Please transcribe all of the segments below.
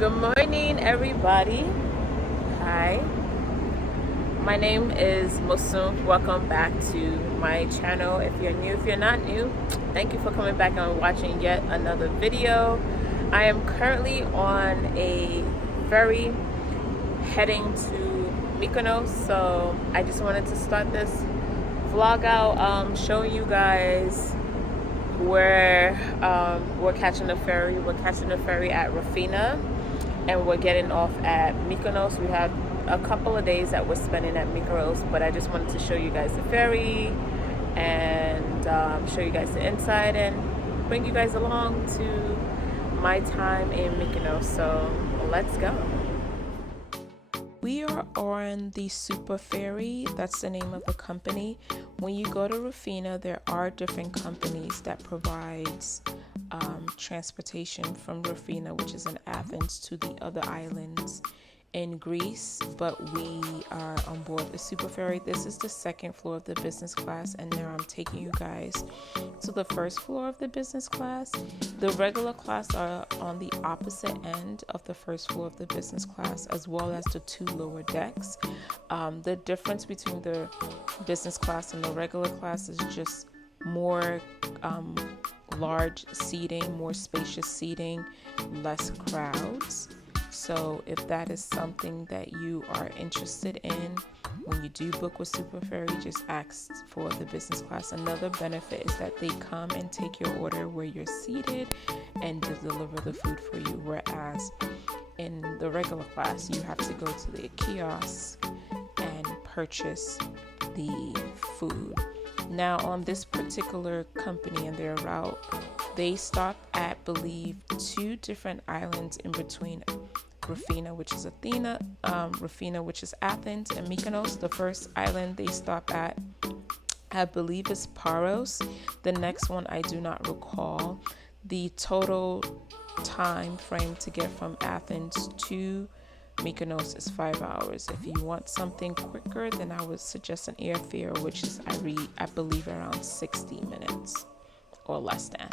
Good morning, everybody. Hi, my name is Moesoon. Welcome back to my channel. If you're new, if you're not new, thank you for coming back and watching yet another video. I am currently on a ferry heading to Mykonos, so I just wanted to start this vlog out showing you guys where we're catching the ferry. We're catching the ferry at Rafina, and we're getting off at Mykonos. We have a couple of days that we're spending at Mykonos, but I just wanted to show you guys the ferry and show you guys the inside and bring you guys along to my time in Mykonos. So let's go. We are on the Super Ferry. That's the name of the company. When you go to Rafina, there are different companies that provides transportation from Rafina, which is in Athens, to the other islands in Greece, but we are on board the Super Ferry. This is the second floor of the business class, and now I'm taking you guys to the first floor of the business class. The regular class are on the opposite end of the first floor of the business class, as well as the two lower decks. The difference between the business class and the regular class is just more large seating, more spacious seating, less crowds. So if that is something that you are interested in, when you do book with Super Ferry, just ask for the business class. Another benefit is that they come and take your order where you're seated and deliver the food for you, whereas in the regular class you have to go to the kiosk and purchase the food. Now on this particular company and their route, they stop at, believe, two different islands in between Rafina, which is Rafina, which is Athens, and Mykonos. The first island they stop at, I believe, is Paros. The next one I do not recall. The total time frame to get from Athens to Mykonos is 5 hours. If you want something quicker, then I would suggest an airfare, which is I believe around 60 minutes or less than.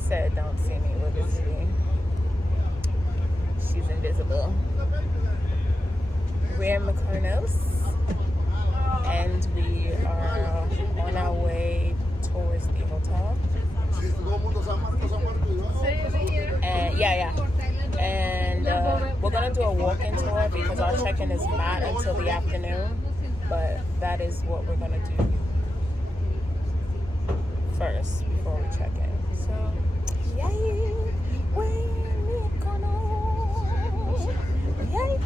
Said don't see me. Look at she. She's invisible. We're in Mykonos and we are on our way towards the hotel. And and we're gonna do a walk-in tour because our check-in is not until the afternoon, but that is what we're gonna do first before we check in. So yay, we're in Mykonos. Yay.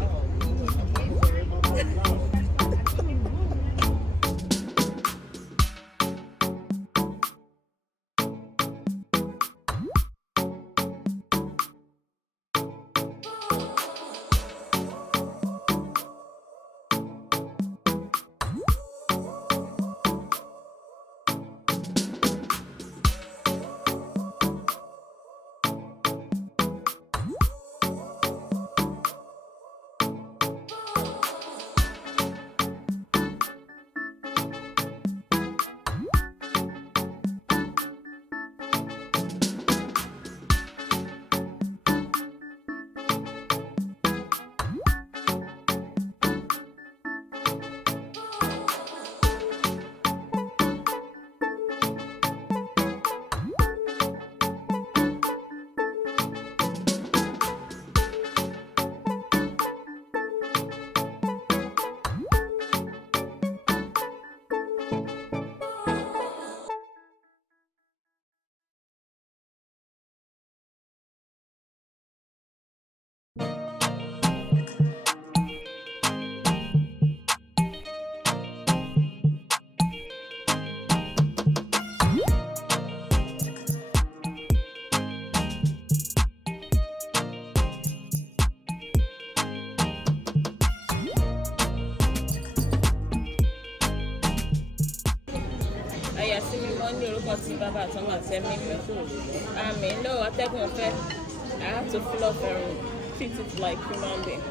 No, I take my fair. I have to fill up and fix it like human being.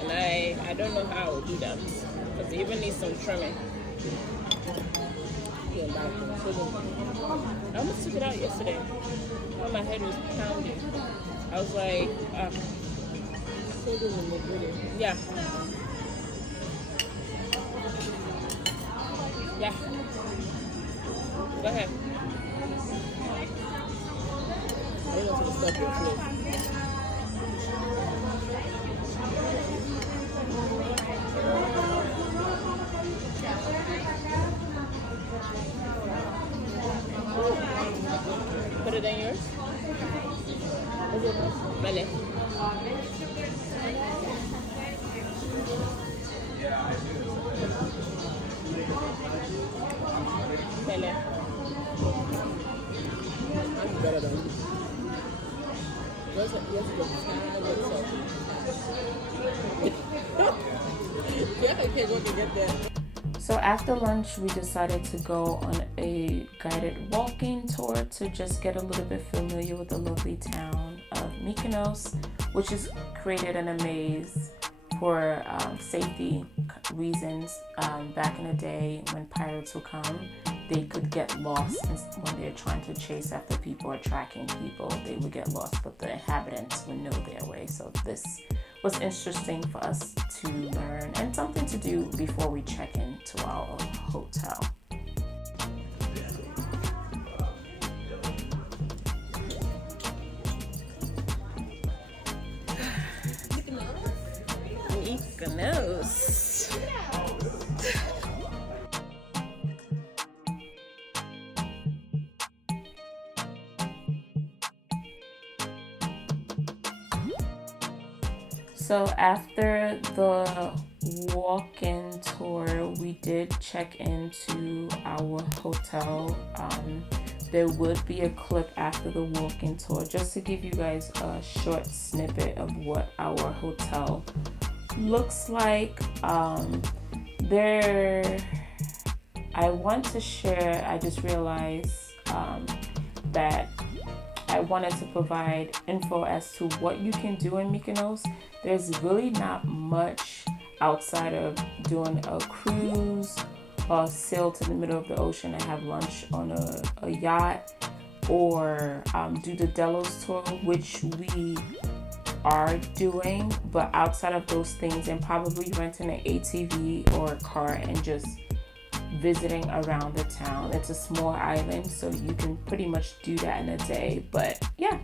And I don't know how I will do that. Because it even needs some trimming. I almost took it out yesterday. Oh, my head was pounding. I was like, yeah. Yeah. Go ahead. I don't want to stop your flow. Put it in yours. Vale. Vale. That's better than this. So after lunch, we decided to go on a guided walking tour to just get a little bit familiar with the lovely town of Mykonos, which is created in a maze for safety reasons. Back in the day when pirates would come, they could get lost when they're trying to chase after people or tracking people. They would get lost, but the inhabitants would know their way. So this was interesting for us to learn and something to do before we check into our hotel. Mykonos. So after the walk-in tour, we did check into our hotel. There would be a clip after the walk-in tour just to give you guys a short snippet of what our hotel looks like. I want to share, I just realized that I wanted to provide info as to what you can do in Mykonos. There's really not much outside of doing a cruise or sail to the middle of the ocean and have lunch on a yacht, or do the Delos tour, which we are doing. But outside of those things, and probably renting an ATV or a car and just visiting around the town. It's a small island, so you can pretty much do that in a day. But yeah.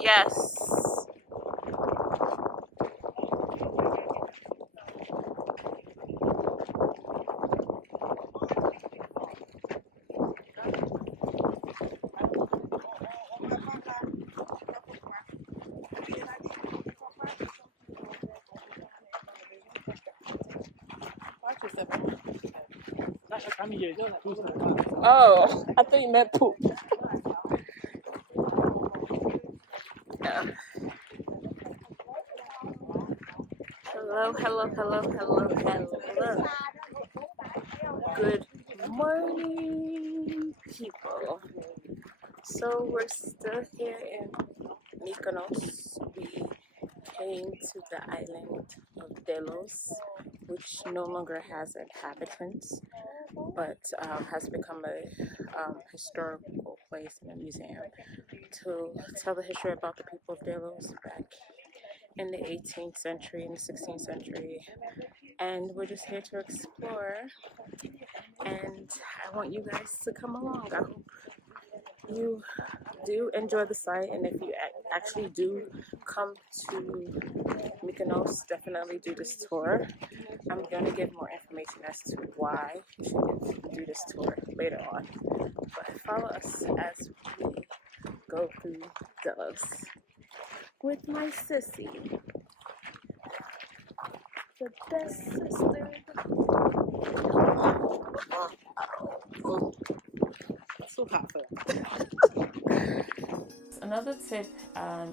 Yes. Oh, I thought you meant poop. Hello, hello, hello, hello, hello. Good morning, people. So we're still here in Mykonos. We came to the island of Delos, which no longer has inhabitants, but has become a historical place and a museum to tell the history about the people of Delos back in the 18th century and the 16th century. And we're just here to explore, and I want you guys to come along. I hope you do enjoy the site, and if you actually do come to Mykonos, definitely do this tour. I'm going to give more information as to why you should do this tour later on, but follow us as we go through Delos with my sissy, the best sister. So hot for that. Another tip,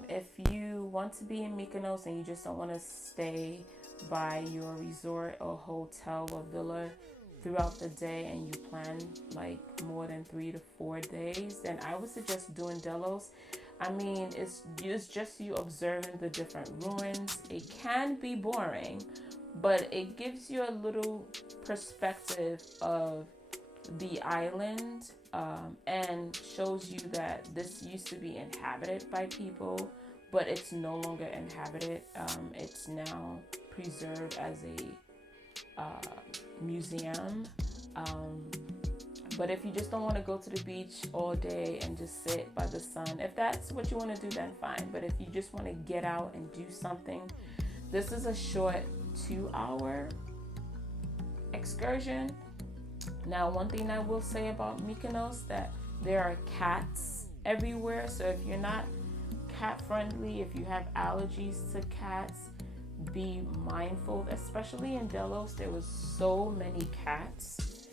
if you want to be in Mykonos and you just don't want to stay by your resort or hotel or villa throughout the day, and you plan like more than 3 to 4 days, then I would suggest doing Delos. I mean, it's just you observing the different ruins. It can be boring, but it gives you a little perspective of the island, and shows you that this used to be inhabited by people, but it's no longer inhabited. It's now preserved as a museum. But if you just don't want to go to the beach all day and just sit by the sun, if that's what you want to do, then fine. But if you just want to get out and do something, this is a short 2-hour excursion. Now, one thing I will say about Mykonos, that there are cats everywhere. So if you're not cat friendly, if you have allergies to cats, be mindful. Especially in Delos, there was so many cats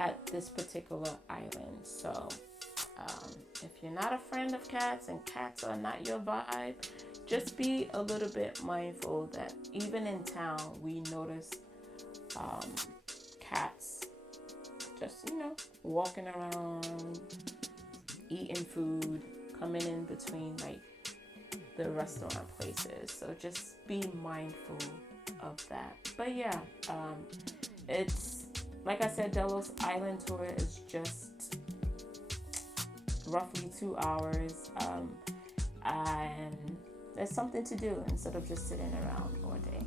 at this particular island. So if you're not a friend of cats and cats are not your vibe, just be a little bit mindful that even in town we notice cats just, walking around, eating food, coming in between like the restaurant places. So just be mindful of that. But yeah, it's like I said, Delos Island tour is just roughly 2 hours, and there's something to do instead of just sitting around all day.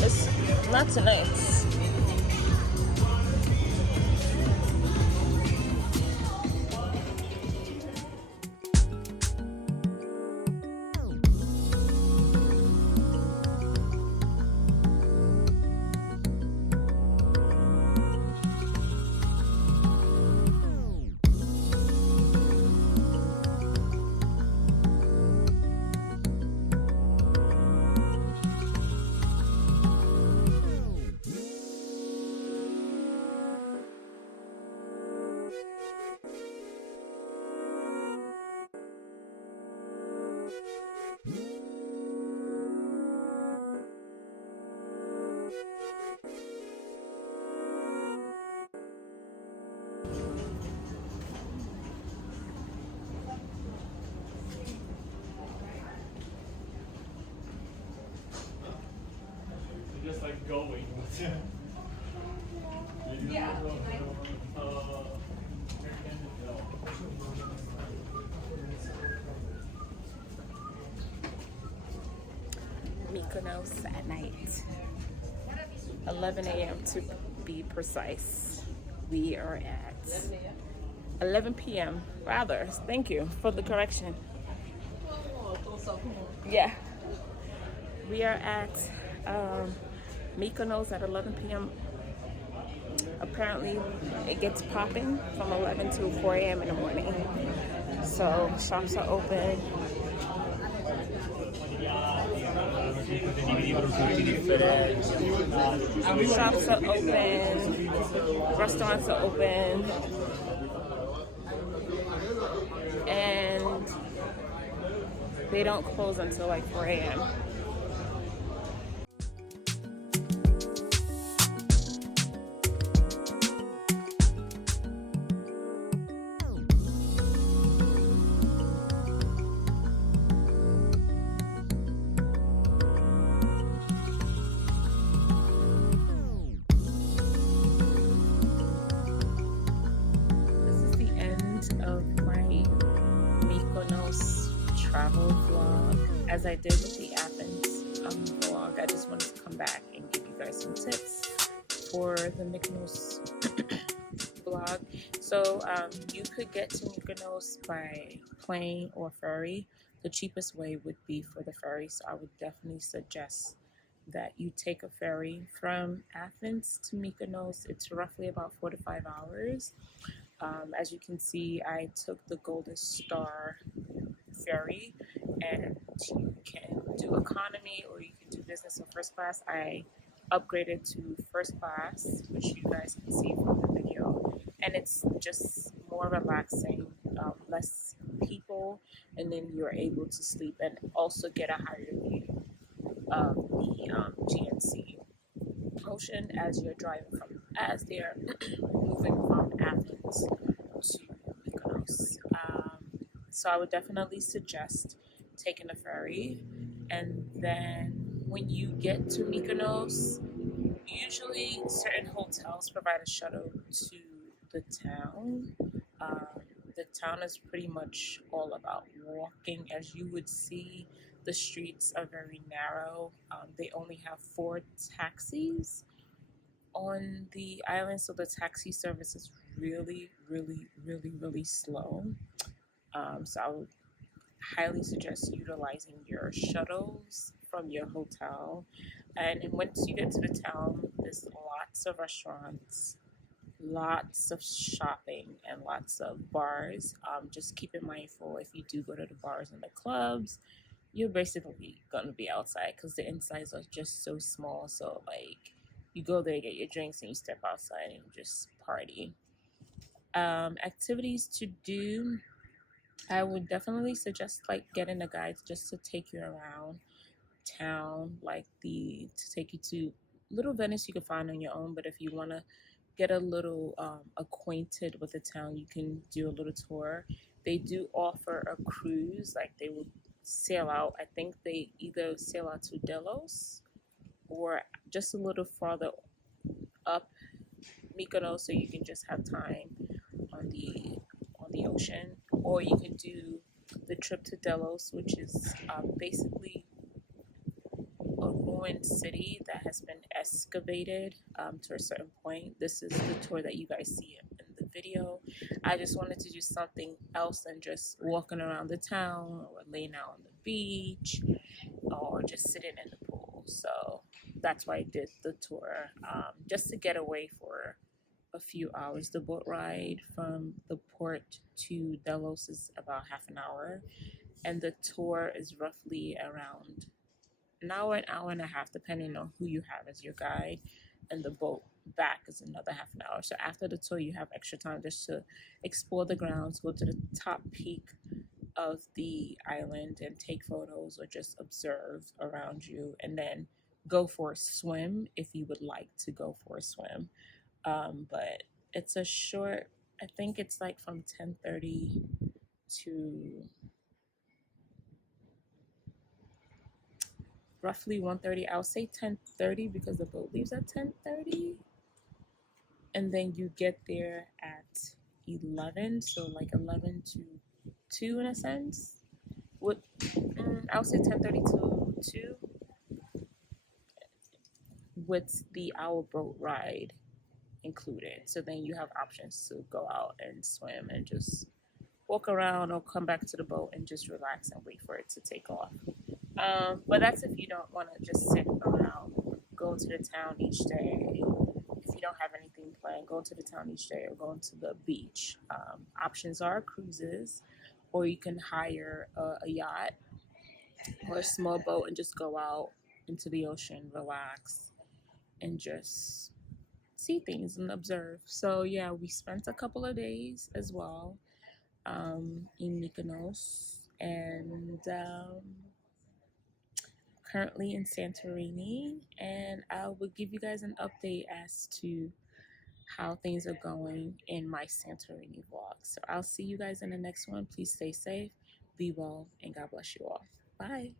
It's not tonight. Just like going. Yeah. Mykonos at night. 11 a.m. to be precise. We are at 11 p.m. rather. Thank you for the correction. Yeah. We are at Mykonos at 11 p.m. Apparently, it gets popping from 11 to 4 a.m. in the morning. So shops are open. Shops are open. Restaurants are open. And they don't close until like 4 a.m. Of my Mykonos travel vlog. As I did with the Athens vlog, I just wanted to come back and give you guys some tips for the Mykonos vlog. So you could get to Mykonos by plane or ferry. The cheapest way would be for the ferry, so I would definitely suggest that you take a ferry from Athens to Mykonos. It's roughly about 4 to 5 hours. As you can see, I took the Golden Star ferry, and you can do economy or you can do business or first class. I upgraded to first class, which you guys can see from the video, and it's just more relaxing, less people, and then you're able to sleep and also get a higher view of the GNC ocean as you're driving from, as they're moving from Athens to Mykonos. So I would definitely suggest taking a ferry, and then when you get to Mykonos, usually certain hotels provide a shuttle to the town. The town is pretty much all about walking. As you would see, the streets are very narrow. They only have 4 taxis on the island, so the taxi service is really, really, really, really slow. So I would highly suggest utilizing your shuttles from your hotel. And once you get to the town, there's lots of restaurants, lots of shopping, and lots of bars. Just keep in mind, for if you do go to the bars and the clubs, you're basically gonna be outside because the insides are just so small. So like, you go there, get your drinks, and you step outside and just party. Activities to do, I would definitely suggest like getting a guide just to take you around town, like to take you to little Venice you can find on your own. But if you want to get a little acquainted with the town, you can do a little tour. They do offer a cruise, like they will sail out. I think they either sail out to Delos or just a little farther up Mykonos, so you can just have time on the ocean, or you can do the trip to Delos, which is basically a ruined city that has been excavated to a certain point. This is the tour that you guys see in the video. I just wanted to do something else than just walking around the town or laying out on the beach or just sitting in the pool. So that's why I did the tour, just to get away for a few hours. The boat ride from the port to Delos is about half an hour, and the tour is roughly around an hour and a half, depending on who you have as your guide, and the boat back is another half an hour. So after the tour, you have extra time just to explore the grounds, go to the top peak of the island and take photos or just observe around you, and then go for a swim if you would like to go for a swim. But it's a short, I think it's like from 10:30 to roughly 1:30. I'll say 10:30 because the boat leaves at 10:30, and then you get there at 11, so like 11 to 2 in a sense. What I'll say 10:30 to 2. with our boat ride included. So then you have options to go out and swim and just walk around or come back to the boat and just relax and wait for it to take off. But that's if you don't want to just sit around, go to the town each day. If you don't have anything planned, go to the town each day or go to the beach. Options are cruises, or you can hire a yacht or a small boat and just go out into the ocean, relax, and just see things and observe. So yeah, we spent a couple of days as well in Mykonos and currently in Santorini. And I will give you guys an update as to how things are going in my Santorini vlog. So I'll see you guys in the next one. Please stay safe, be well, and God bless you all. Bye.